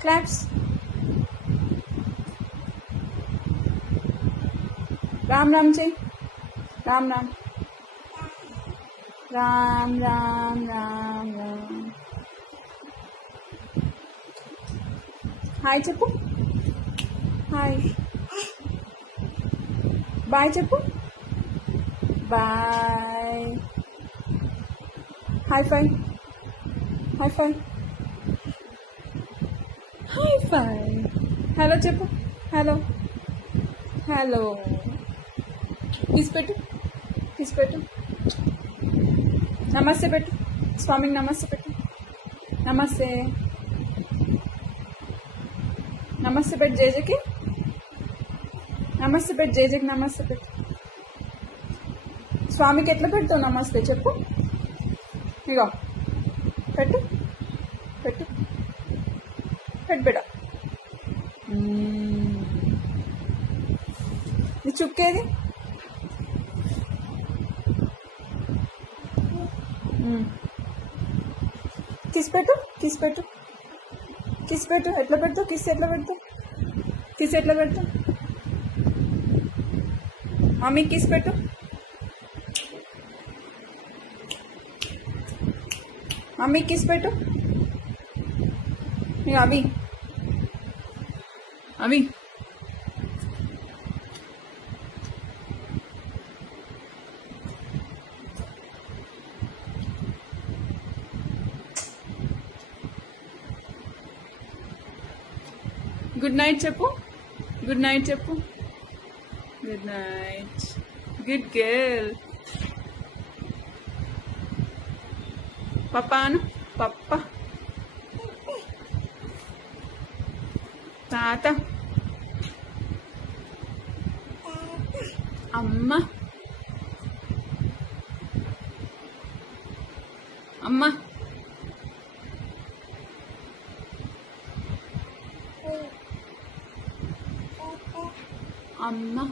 Claps. Ram Ram చెయ్యి. Ram Ram Ram Ram Ram Ram. Hi చెప్పు. Hi. Bye చెప్పు. బాయ్. హై ఫై. హై ఫై. హై ఫై. హలో చెప్పు. హలో. హలో. కిస్ పెట్టు. కిస్ పెట్టు. నమస్తే పెట్టు. స్వామికి నమస్తే పెట్టు. నమస్తే. నమస్తే పెట్టు జేజకి. నమస్తే పెట్టు జేజకి. నమస్తే పెట్టు. స్వామికి ఎట్లా పెడతావు నమస్తే చెప్పు. ఇగో పెట్టు. పెట్టు. పెట్టు బిడ్డ. నీ చుక్కేది. కిస్ పెట్టు. కిస్ పెట్టు. కిస్ పెట్టు. ఎట్లా పెడతావు కిస్? ఎట్లా పెడతావు కిస్? ఎట్లా పెడతావు? మమ్మీ కిస్ పెట్టు. మమ్మీ కిస్ పెట్టు. అవి అవి గుడ్ నైట్ చెప్పు. గుడ్ నైట్ చెప్పు. Good night. Good girl. పప్పాను. పప్ప. తాత. అమ్మ. అమ్మ. అమ్మ.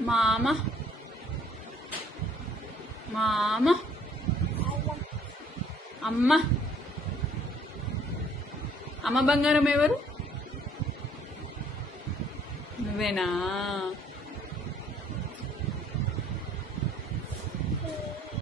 మామ. మామ. అమ్మ. అమ్మ బంగారం ఎవరు? నువ్వేనా?